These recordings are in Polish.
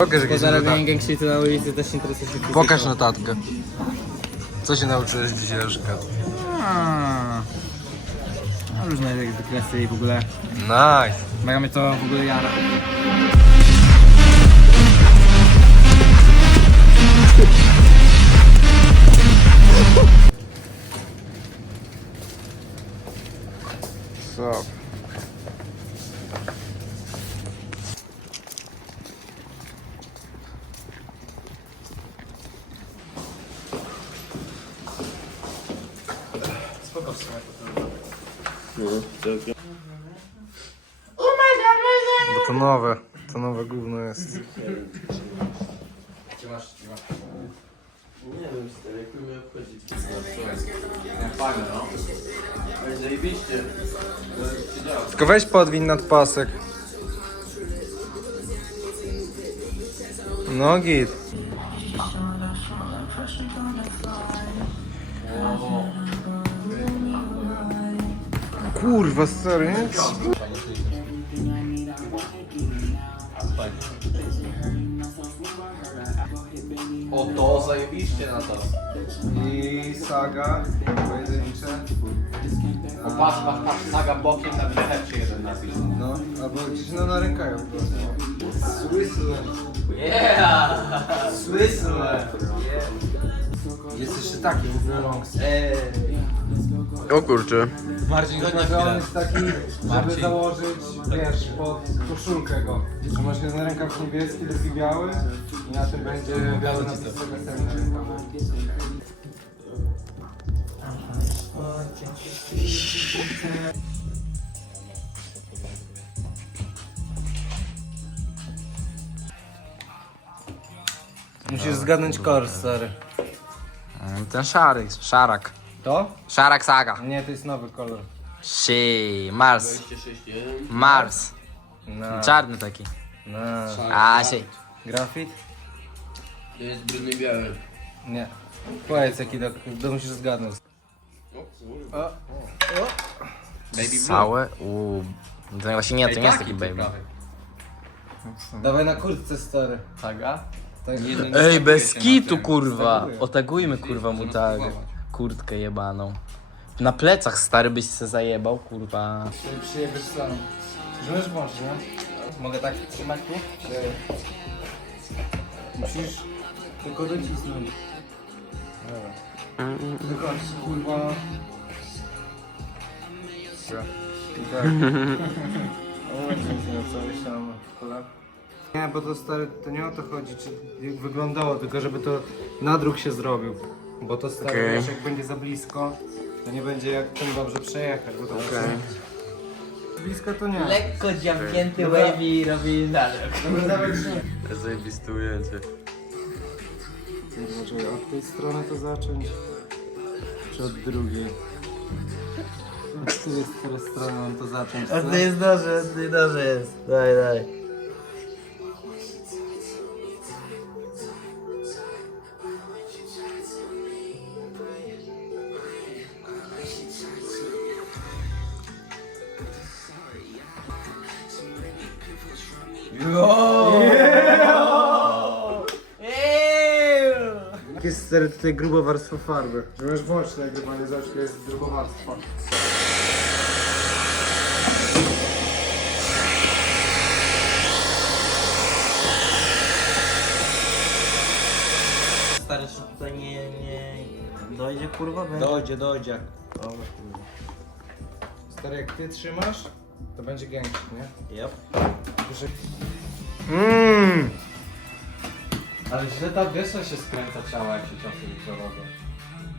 Pokaż Po jakieś notatki. gangshitu na ulicy też interesuje się fizyką. Pokaż notatkę. Co się nauczyłeś dzisiaj na przykład? A, no, różne wykresy i w ogóle. Nice. Mega mnie to w ogóle jara. Bo to nowe, to nowe gówno jest. Nie wiem, stary, jak mnie obchodzić. Fajne, no. Zajebiście. Tylko weź podwiń nad pasek. No git. Kurwa, stary, nie? O to, zajebiście na to. I saga, pojedyncze. O, patrz, patrz, patrz, saga bokiem na brechecie jeden napis. No, albo gdzieś no na rękaju po prostu. Switzerland. Yeah! Switzerland! Jest jeszcze taki w ogóle long Ej! O kurczę. Godnie chyba, że on jest taki, żeby Marcin. założyć, wiesz, pod koszulkę go. Że masz jeden rękaw niebieski, drugi biały i na tym będzie biały napis rękaw. Musisz zgadnąć kolor, stary. Ten szary, szarak. To? Szarak saga. Nie, to jest nowy kolor. Si, Mars. 26, Mars. Na, Czarny taki. na. A, si. Grafit? To jest brudny biały. Nie. Powiedz jaki to, to musisz zgadnąć. O, Baby blue. Całe? Uuu. To właśnie nie, to nie jest taki baby. Dawaj na kurtce stary. Saga? Tak. Ej, bez kitu kurwa. Otagujmy kurwa mu tak. Kurtkę jebaną. Na plecach stary byś se zajebał kurwa. Przyjebiesz sam. Możesz włączyć, no? Mogę tak trzymać tu? Musisz tylko docisnąć. Dobra. Tylko kurwa. Tak. O, co coś tam kolor. Nie, bo to stary, to nie o to chodzi, czy jak wyglądało, tylko żeby to nadruk się zrobił. Bo to stary, Okej. wiesz, jak będzie za blisko, to nie będzie jak tym dobrze przejechać, bo to okay. blisko to nie. Lekko dziamknięty Dobra. wavy robi dalej. Dobra, dawaj trzy. Może od tej strony to zacząć? Czy od drugiej? Od której stro- strony mam to zacząć? co? Od tej zdąży, od tej zdąży jest. Daj, daj. Jest stary tutaj gruba warstwa farby. Że możesz włączyć nagrywanie, zobacz, jest gruba warstwa. Stary, czy tutaj nie, nie dojdzie kurwa? Będzie? Dojdzie, dojdzie. Dobra, kurwa. Stary, jak ty trzymasz, to będzie gęściej, nie? Yep. Mmm! Ale źle ta wiesza się skręca ciała, jak się ciosem przewodzą.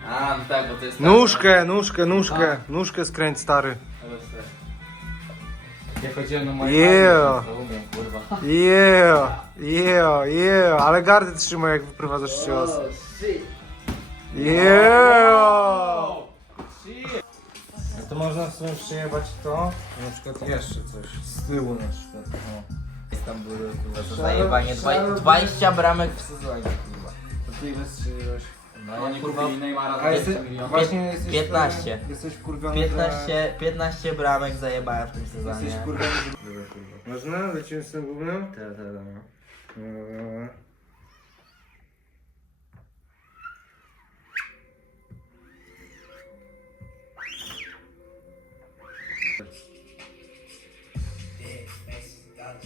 A, no tak, bo to jest... Nóżkę, nóżkę, nóżkę, nóżkę skręć, stary. Jak chodziłem na moje Yeah. to umiem, kurwa. Yeah, yeah, yeah, ale gardy trzymaj jak wyprowadzasz cios. Yeah! To można w sumie przyjebać to, na przykład jeszcze coś, z tyłu na przykład. O. Tam były kurwa to Szaro- zajebanie. szaro- Dwa- 20 bramek w sezonie kurwa. To ty ile strzeliłeś? No Oni ja kurwa kupili Neymara za A jesteś, 200 milionów. właśnie jesteś 15. kurwa- Jesteś kurwiony, 15, 15 bramek zajebałem w tym że... sezonie. Jesteś kurwiony, że... Można? Lecimy z tym gównem? Tak, tak, tak. Dobra.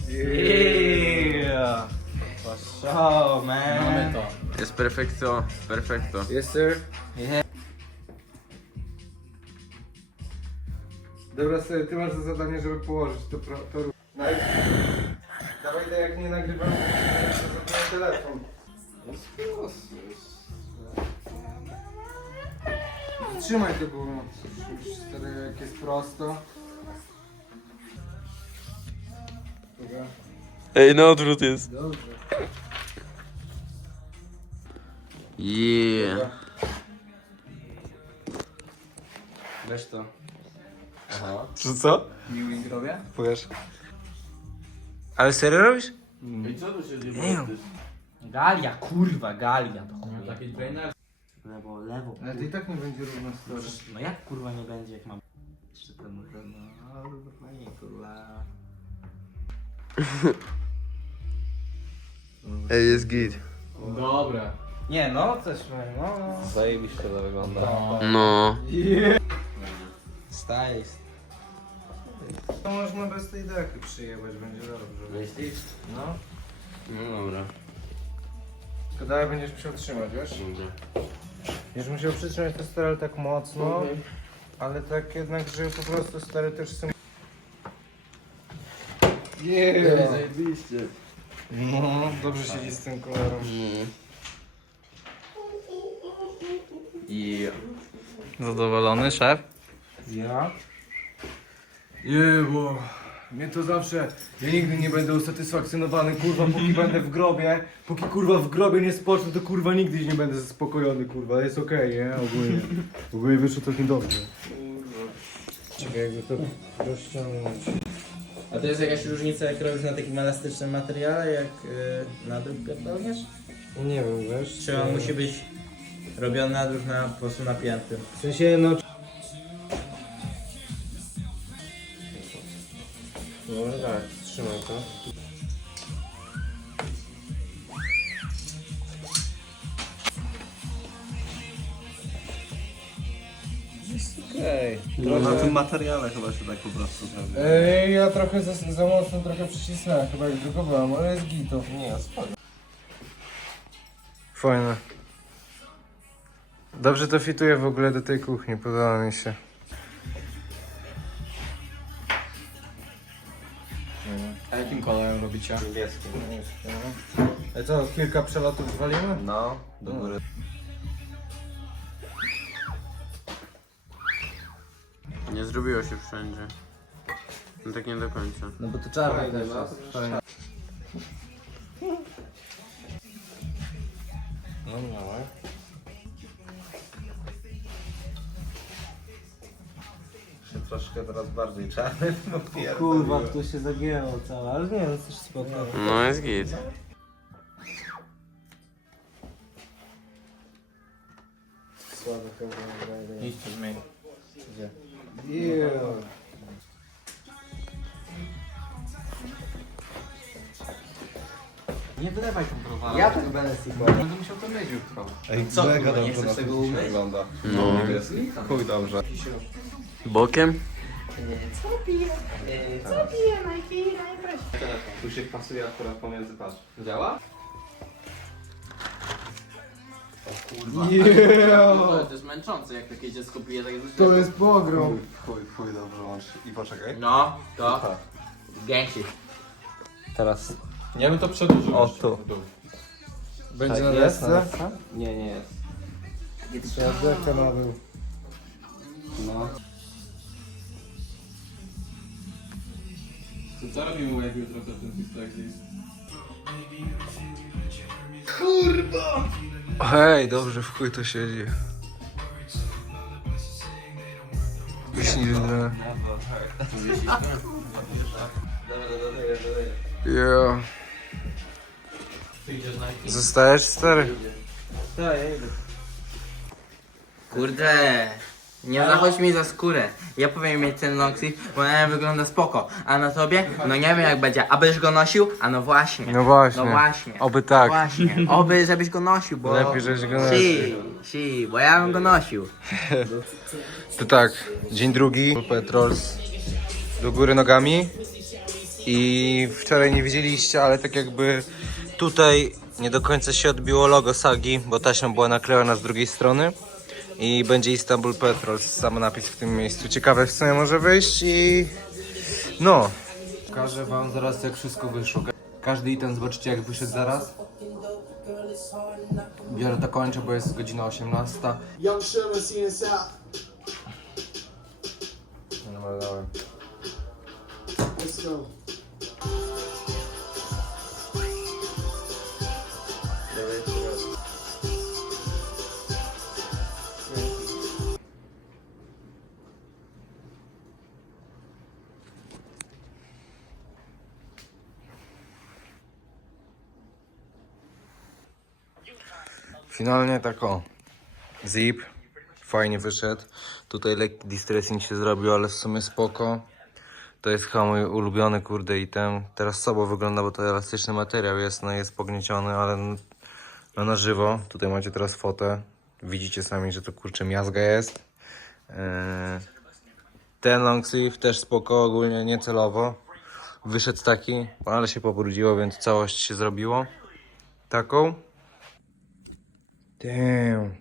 Yeah! For sure, man. Mamy to. Jest perfekto, perfekto. Yes, sir. Dobra, sobie, ty masz za zadanie, żeby położyć to, pro, to Naj... Dawaj, to jak nie nagrywam, to zapomnę telefon. Trzymaj to górą. Wtedy jak jest prosto. Ej, na odwrót jest. Dobrze. Yeah. Weź to. Co, co? Miłing robię? Pokaż. Ale serio robisz? I co tu się dzieje? Nie. Galia, kurwa, Galia. To chuj. Taki trainer. Lewo, lewo. Ale to i tak nie będzie równo stary. No jak kurwa nie będzie, jak mam... Jeszcze ten, ten, no, nie kurwa. Ej, jest git. Dobra. Nie no, coś no, no. Zajebiście to wygląda. No. Staj. To można bez tej dechy przyjebać, będzie dobrze. Myślisz? No. No dobra. Tylko dalej będziesz musiał trzymać, wiesz? Dobra. Będziesz musiał przytrzymać to stare tak mocno, ale tak jednak, że po prostu stary też są... Yeah. Zajebiście. No, dobrze siedzi z tym kolorem. I Zadowolony szef? Ja? Nie, bo mnie to zawsze, ja nigdy nie będę usatysfakcjonowany, kurwa, póki będę w grobie, póki kurwa w grobie nie spocznę, to kurwa nigdy nie będę zaspokojony, kurwa, jest okej, nie? Ogólnie. Ogólnie wyszło to niedobrze. Czekaj, jakby to rozciągnąć. A to jest jakaś różnica, jak robisz na takim elastycznym materiale, jak yy, nadruk pierdolniesz? Nie wiem, wiesz? Czy on musi być robiony nadruk na, po prostu napiętym? W sensie, no... No tak, trzymaj to. Materiale chyba się tak po prostu. Ej, ja trochę za, za mocno trochę przycisnąłem, chyba jak drukowałem, ale jest gito. Nie, spoko. Fajne. Dobrze to fituje w ogóle do tej kuchni, podoba mi się. A jakim kolorem robicie? Niebieskim. Ale co, kilka przelotów zwalimy? No, do góry. Nie zrobiło się wszędzie. No tak nie do końca. No bo to czarne też no, jest. Fajne. No, no. Się troszkę teraz bardziej czarny, bo. Kurwa, tu się zagięło całe, ale nie, no coś spoko. No jest git. Słabe chyba. Idźcie zmień. Yeah. Nie wylewaj tą browarę. Ja tak będę sypał. Będę musiał to myć jutro. Ej, Co, mega kurwa, nie dobrze chcesz na tego tym się umyć? wygląda. No. Jest chuj dobrze. Bokiem? Tu się pasuje akurat pomiędzy patrz. Działa? Yeah. To jest męczące, jak takie dziecko pije tak To jest pogrom. Chuj, chuj dobrze łącz. I poczekaj. No, to Tak. gęsi. Teraz. Ja bym to przedłużył. O, jeszcze tu. w dół. Będzie na jest desce? Nie, nie jest. Trzeba dekę na dół. No. To co robimy jak jutro to ten TikTok jest? Hej, dobrze, w chuj to siedzi. Wyśnij, że... Yeah. Zostajesz stary? Kurde. Nie zachodź mi za skórę. Ja powiem mieć ten long sleeve, bo na mnie wygląda spoko. A na tobie? No nie wiem jak będzie. A będziesz go nosił? A no właśnie. No właśnie. No właśnie. Oby tak. Właśnie. Oby, żebyś go nosił, bo... Lepiej, żebyś go nosił. Si, si, bo ja bym go nosił. To tak, dzień drugi. Petrols do góry nogami. I wczoraj nie widzieliście, ale tak jakby tutaj nie do końca się odbiło logo Sagi, bo taśma była naklejona z drugiej strony. I będzie Istanbul Petrols, sam napis w tym miejscu. Ciekawe w sumie może wyjść i... No. Pokażę wam zaraz jak wszystko wyszło. Każdy item zobaczycie jak wyszedł zaraz. Biorę to kończę, bo jest godzina 18. Young Sherman. Namalowałem. Let's go. Finalnie tak o. Zip. Fajnie wyszedł. Tutaj lekki distressing się zrobił, ale w sumie spoko. To jest chyba mój ulubiony kurde item. Teraz słabo wygląda, bo to elastyczny materiał jest, no jest pognieciony, ale no, na żywo. Tutaj macie teraz fotę. Widzicie sami, że to kurczę miazga jest. Eee, ten long sleeve też spoko, ogólnie niecelowo. Wyszedł taki, ale się pobrudziło, więc całość się zrobiło. Taką. Damn.